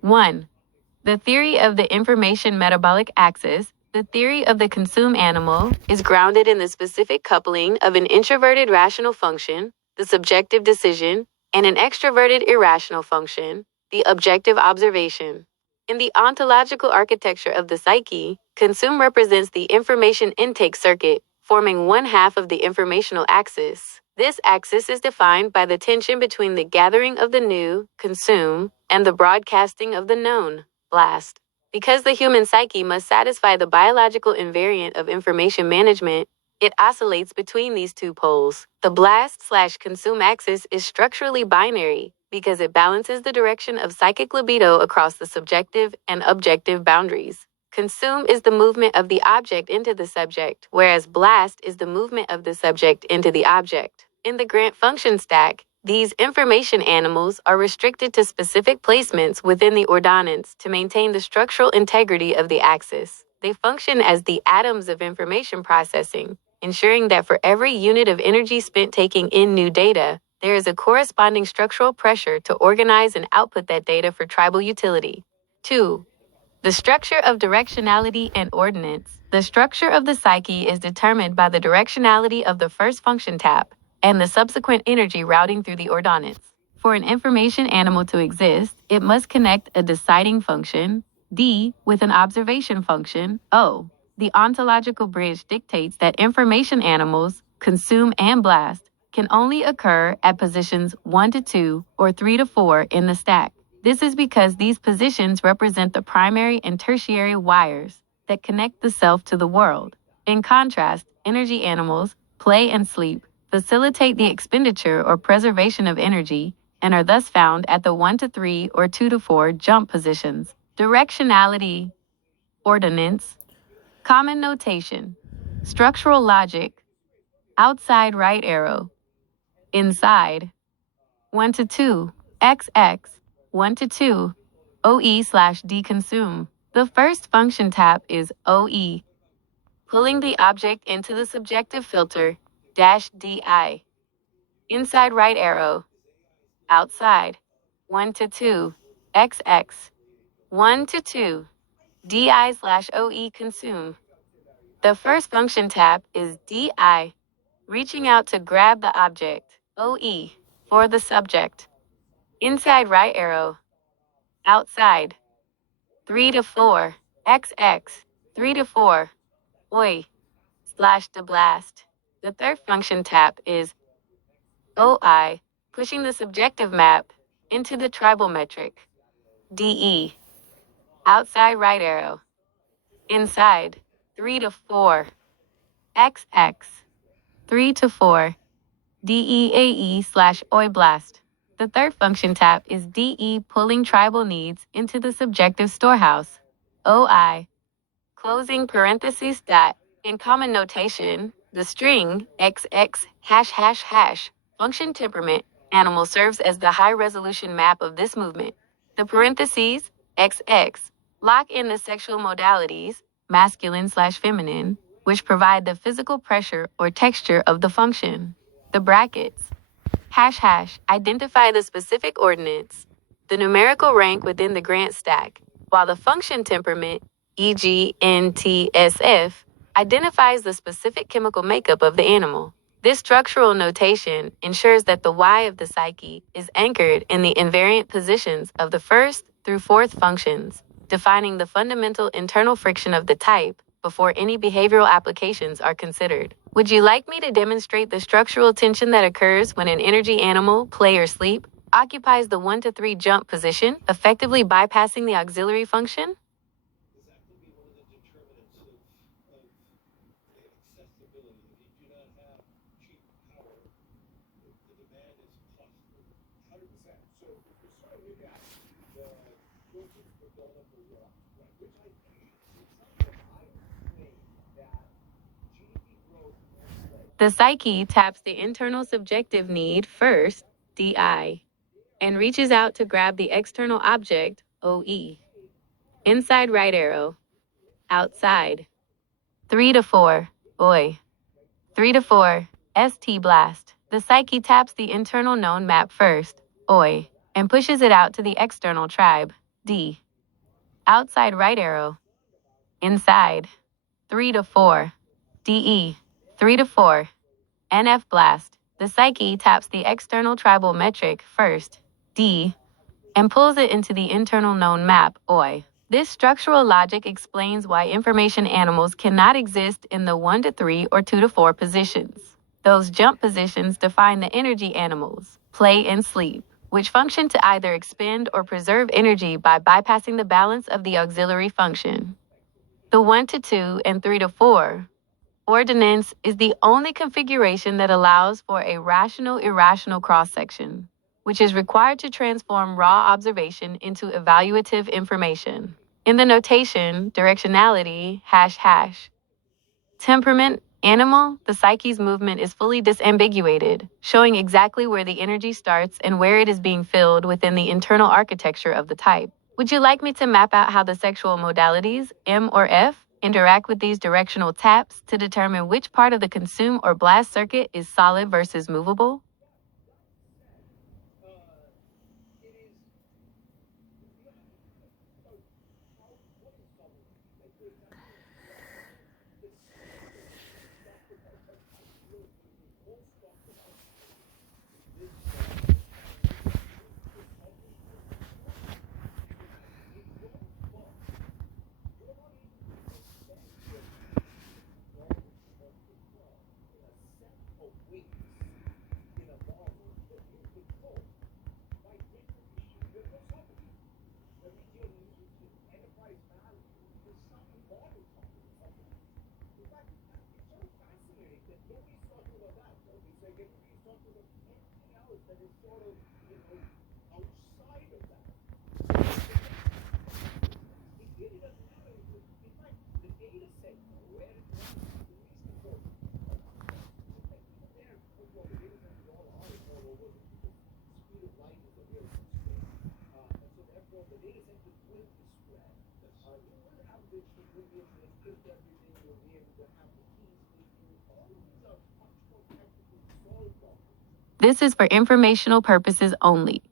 1. The theory of the information metabolic axis. The theory of the consume animal is grounded in the specific coupling of an introverted rational function, the subjective decision, and an extroverted irrational function, the objective observation. In the ontological architecture of the psyche, consume represents the information intake circuit, forming one half of the informational axis. This axis is defined by the tension between the gathering of the new, consume, and the broadcasting of the known, blast. Because the human psyche must satisfy the biological invariant of information management, it oscillates between these two poles. The blast/consume axis is structurally binary because it balances the direction of psychic libido across the subjective and objective boundaries. Consume is the movement of the object into the subject, whereas blast is the movement of the subject into the object. In the Grant function stack, these information animals are restricted to specific placements within the ordonnance to maintain the structural integrity of the axis. They function as the atoms of information processing, ensuring that for every unit of energy spent taking in new data, there is a corresponding structural pressure to organize and output that data for tribal utility. 2. The structure of directionality and ordinance. The structure of the psyche is determined by the directionality of the first function tap and the subsequent energy routing through the ordonnance. For an information animal to exist, it must connect a deciding function, D, with an observation function, O. The ontological bridge dictates that information animals, consume and blast, can only occur at positions 1 to 2 or 3 to 4 in the stack. This is because these positions represent the primary and tertiary wires that connect the self to the world. In contrast, energy animals, play and sleep, facilitate the expenditure or preservation of energy and are thus found at the 1 to 3 or 2 to 4 jump positions. Directionality, ordinance, common notation, structural logic, outside right arrow, inside, 1 to 2, XX, 1 to 2, OE/D consume. The first function tap is OE, pulling the object into the subjective filter, -DI. Inside right arrow, outside, 1 to 2, XX, 1 to 2, DI/OE consume. The first function tap is DI, reaching out to grab the object, OE, for the subject. Inside right arrow, outside, 3 to 4, XX, 3 to 4, OI/the blast. The third function tap is OI, pushing the subjective map into the tribal metric, DE. Outside right arrow, inside, 3 to 4, XX, 3 to 4, DEAE/OI blast. The third function tap is DE, pulling tribal needs into the subjective storehouse, OI. Closing parentheses dot. In common notation, the string XX ### function temperament animal serves as the high-resolution map of this movement. The parentheses XX lock in the sexual modalities, masculine/feminine, which provide the physical pressure or texture of the function. The brackets ## identify the specific ordinance, the numerical rank within the Grant stack, while the function temperament, e.g. NTSF, identifies the specific chemical makeup of the animal. This structural notation ensures that the Y of the psyche is anchored in the invariant positions of the first through fourth functions, defining the fundamental internal friction of the type before any behavioral applications are considered. Would you like me to demonstrate the structural tension that occurs when an energy animal, play or sleep, occupies the 1 to 3 jump position, effectively bypassing the auxiliary function? The psyche taps the internal subjective need first, DI, and reaches out to grab the external object, OE. Inside right arrow, outside, 3 to 4, OI. 3 to 4, ST blast. The psyche taps the internal known map first, OI, and pushes it out to the external tribe, D. Outside right arrow. Inside. 3 to 4. DE. 3 to 4. NF blast. The psyche taps the external tribal metric first, D, and pulls it into the internal known map, OI. This structural logic explains why information animals cannot exist in the 1 to 3 or 2 to 4 positions. Those jump positions define the energy animals, play and sleep, which function to either expend or preserve energy by bypassing the balance of the auxiliary function. The 1 to 2 and 3 to 4 ordinance is the only configuration that allows for a rational-irrational cross-section, which is required to transform raw observation into evaluative information. In the notation, directionality, ##, temperament, animal, the psyche's movement is fully disambiguated, showing exactly where the energy starts and where it is being filled within the internal architecture of the type. Would you like me to map out how the sexual modalities, M or F, interact with these directional taps to determine which part of the consume or blast circuit is solid versus movable? This is for informational purposes only.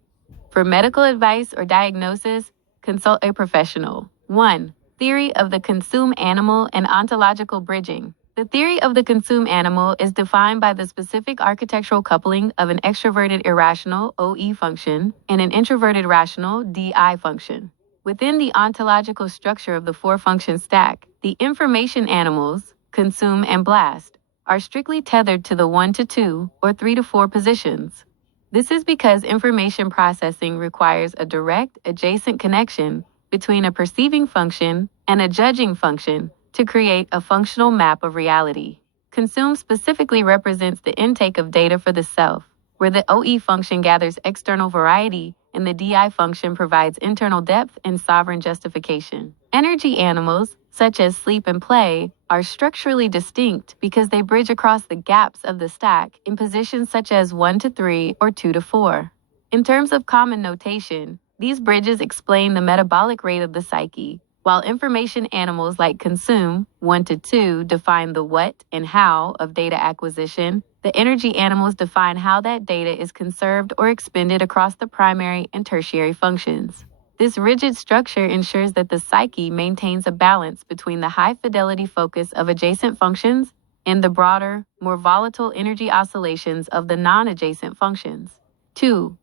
For medical advice or diagnosis, consult a professional. 1. Theory of the consume animal and ontological bridging. The theory of the consume animal is defined by the specific architectural coupling of an extroverted irrational OE function and an introverted rational DI function. Within the ontological structure of the four-function stack, the information animals, consume and blast, are strictly tethered to the 1 to 2 or 3 to 4 positions. This is because information processing requires a direct, adjacent connection between a perceiving function and a judging function to create a functional map of reality. Consume specifically represents the intake of data for the self, where the OE function gathers external variety and the DI function provides internal depth and sovereign justification. Energy animals, such as sleep and play, are structurally distinct because they bridge across the gaps of the stack in positions such as 1 to 3 or 2 to 4. In terms of common notation, these bridges explain the metabolic rate of the psyche, while information animals like consume, 1 to 2, define the what and how of data acquisition. The energy animals define how that data is conserved or expended across the primary and tertiary functions. This rigid structure ensures that the psyche maintains a balance between the high-fidelity focus of adjacent functions and the broader, more volatile energy oscillations of the non-adjacent functions. 2.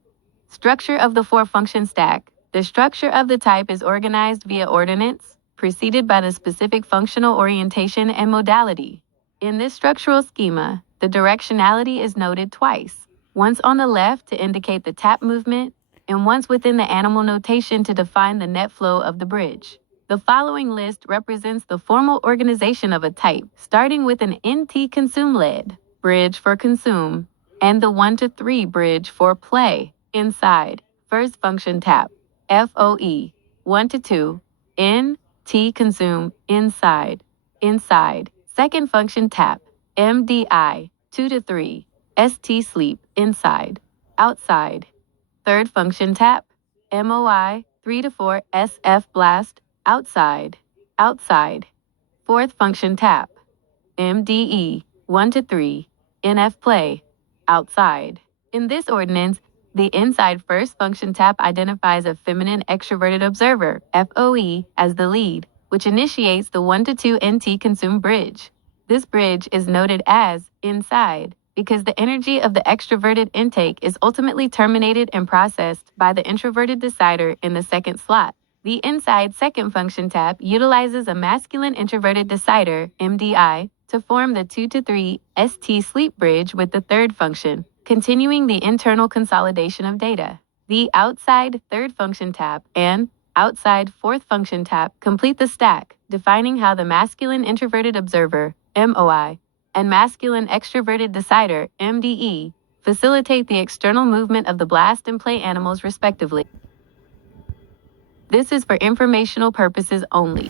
Structure of the four-function stack. The structure of the type is organized via ordinance, preceded by the specific functional orientation and modality. In this structural schema, the directionality is noted twice, once on the left to indicate the tap movement, and once within the animal notation to define the net flow of the bridge. The following list represents the formal organization of a type, starting with an NT consume-led bridge for consume, and the 1 to 3 bridge for play, inside, first function tap, FOE, 1 to 2, N, T consume, inside, second function tap, MDI, 2 to 3, ST sleep, inside, outside. Third function tap, MOI, 3 to 4, SF blast, outside. Fourth function tap, MDE, 1 to 3, NF play, outside. In this ordinance, The inside first function tab identifies a feminine extroverted observer, FOE, as the lead, which initiates the 1 to 2 NT consume bridge. This bridge is noted as inside because the energy of the extroverted intake is ultimately terminated and processed by the introverted decider in the second slot. The inside second function tab utilizes a masculine introverted decider, MDI, to form the 2 to 3 ST sleep bridge with the third function, continuing the internal consolidation of data. The outside third function tab and outside fourth function tab complete the stack, defining how the masculine introverted observer, MOI, and masculine extroverted decider, MDE, facilitate the external movement of the blast and play animals respectively. This is for informational purposes only.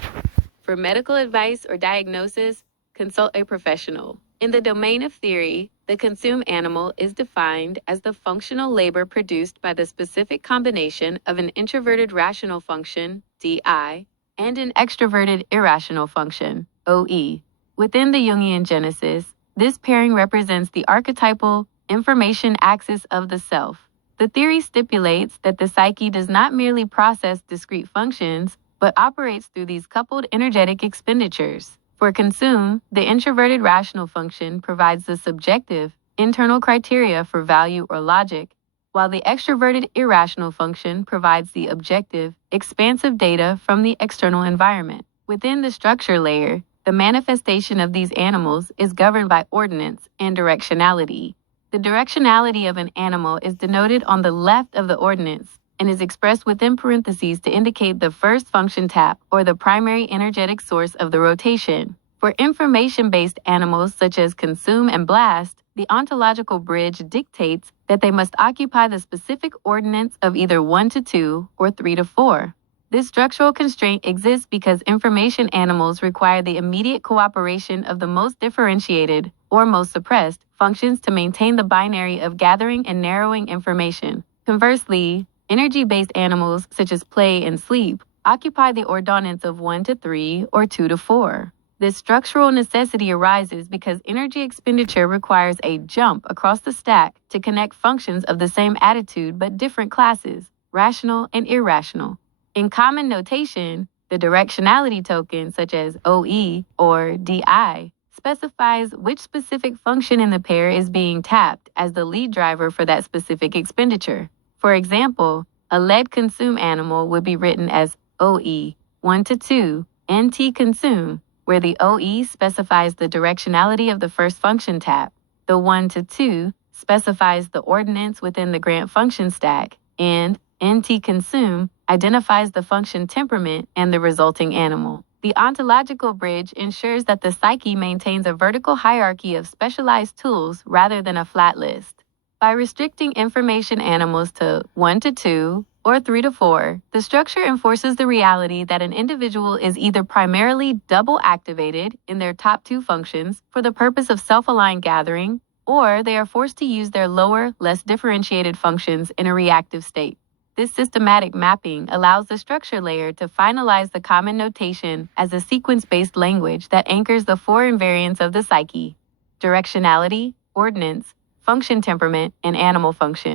For medical advice or diagnosis, consult a professional. In the domain of theory, the consume animal is defined as the functional labor produced by the specific combination of an introverted rational function, DI, and an extroverted irrational function, OE. Within the Jungian genesis, this pairing represents the archetypal information axis of the self. The theory stipulates that the psyche does not merely process discrete functions, but operates through these coupled energetic expenditures. For consume, the introverted rational function provides the subjective, internal criteria for value or logic, while the extroverted irrational function provides the objective, expansive data from the external environment. Within the structure layer, the manifestation of these animals is governed by ordinance and directionality. The directionality of an animal is denoted on the left of the ordinance and is expressed within parentheses to indicate the first function tab or the primary energetic source of the rotation. For information-based animals such as consume and blast, the ontological bridge dictates that they must occupy the specific ordinance of either 1 to 2 or 3 to 4. This structural constraint exists because information animals require the immediate cooperation of the most differentiated, or most suppressed, functions to maintain the binary of gathering and narrowing information. Conversely, energy-based animals such as play and sleep occupy the ordonance of 1 to 3 or 2 to 4. This structural necessity arises because energy expenditure requires a jump across the stack to connect functions of the same attitude but different classes, rational and irrational. In common notation, the directionality token, such as OE or DI, specifies which specific function in the pair is being tapped as the lead driver for that specific expenditure. For example, a lead consume animal would be written as OE 1 to 2 NT consume, where the OE specifies the directionality of the first function tap. The 1 to 2 specifies the ordinance within the grant function stack, and NT consume identifies the function temperament and the resulting animal. The ontological bridge ensures that the psyche maintains a vertical hierarchy of specialized tools rather than a flat list. By restricting information animals to 1 to 2 or 3 to 4, the structure enforces the reality that an individual is either primarily double activated in their top two functions for the purpose of self-aligned gathering, or they are forced to use their lower, less differentiated functions in a reactive state. This systematic mapping allows the structure layer to finalize the common notation as a sequence-based language that anchors the four invariants of the psyche: directionality, ordinance, function temperament, and animal function.